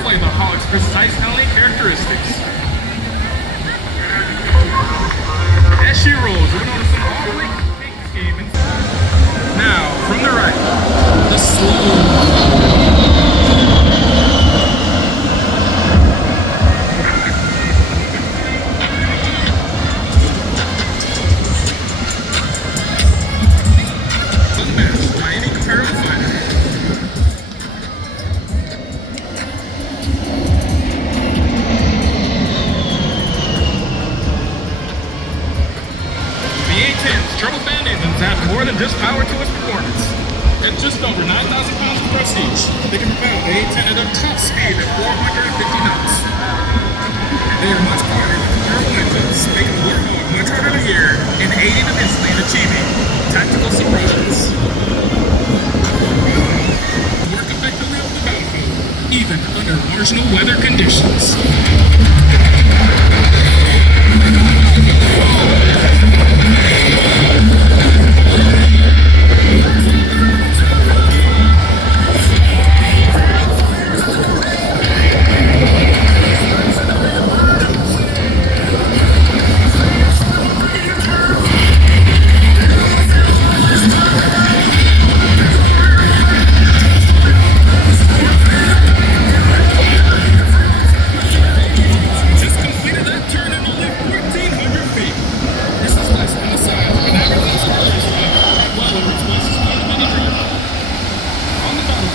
display the Hog's precise handling characteristics. As she rolls, we're going to see all three scheme. Now, from the right, the slow. Trouble Fan engines have more than just power to its performance. At just over 9,000 pounds of thrust each, they can propel the A10 at a top speed of 450 knots. They are much quieter than comparable engines, making the Warthog much harder to hear and aiding immensely in achieving tactical suppressions. Work effectively on the battlefield, even under marginal weather conditions.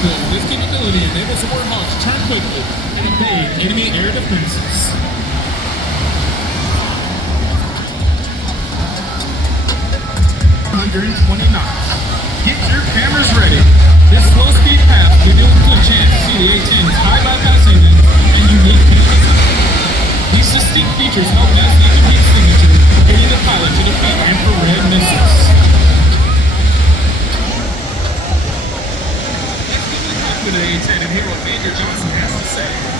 This capability enables the Warthog to turn quickly and evade enemy air defenses. 120 knots. Get your cameras ready. This slow-speed path will give you a good chance to see the A10's high bypass engine and unique features. These distinct features help mask the enemy signature, aiding the pilot to defeat infrared missiles. To the A10 and hear what Major Johnson has to say.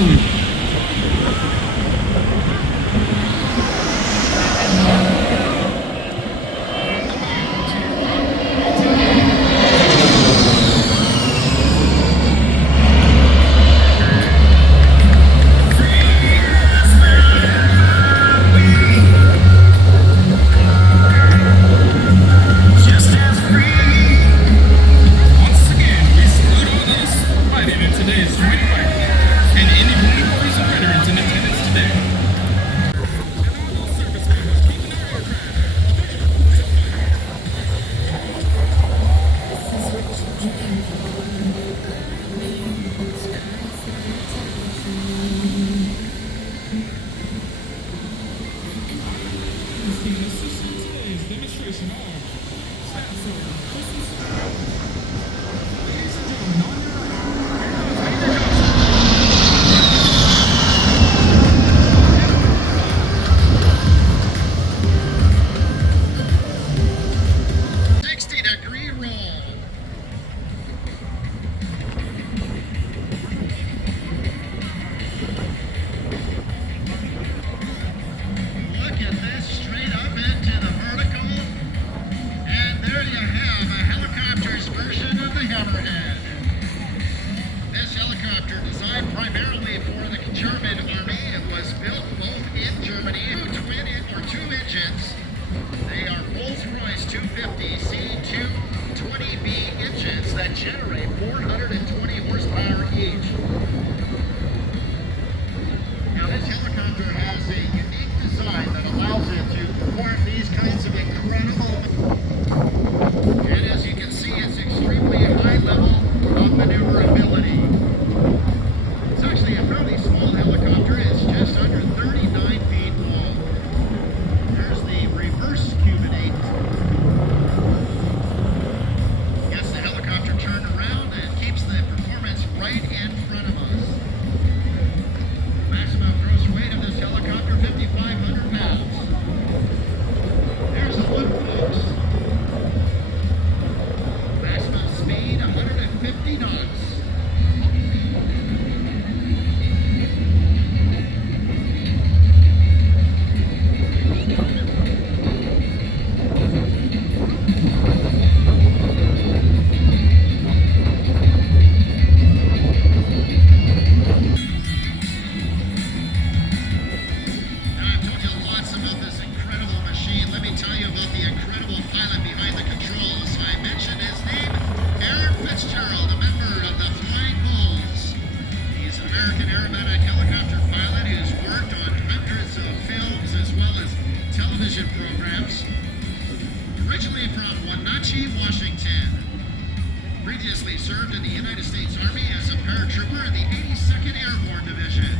salute. Just as free. Once again, we salute all those fighting in today's joint fight, and any Marine Corps and veterans in attendance today. And all those service members keeping our aircraft. Today's demonstration are Staff Sergeant Ladies and gentlemen, on your right, Major Johnson. 60-degree roll. Look at this, straight up into the vertical. And there you have a helicopter's version of the Hammerhead. This helicopter, designed primarily for the German army, it was built both in Germany, two engines. They are Rolls-Royce 250 C220B engines that generate 420 horsepower each. Now this helicopter has a unique design that allows it to perform these kinds of incredible, and as you can see, it's extremely high level of maneuverability. It's actually a fairly small helicopter. It's just under 39 feet long. There's the reverse cuminate. Gets the helicopter turned around and keeps the performance right in front of us. Maximum gross weight of this helicopter, 5,500 pounds. There's a look, folks. Maximum speed, 150 knots. Now, I've told you lots about this incredible machine. Let me tell you about the incredible pilot behind the controls. I mentioned his name, Aaron Fitzgerald, a member of the Flying Bulls. He's an American aerobatic helicopter pilot who's worked on hundreds of films as well as television programs. Originally from Wenatchee, Washington. Previously served in the United States Army as a paratrooper in the 82nd Airborne Division.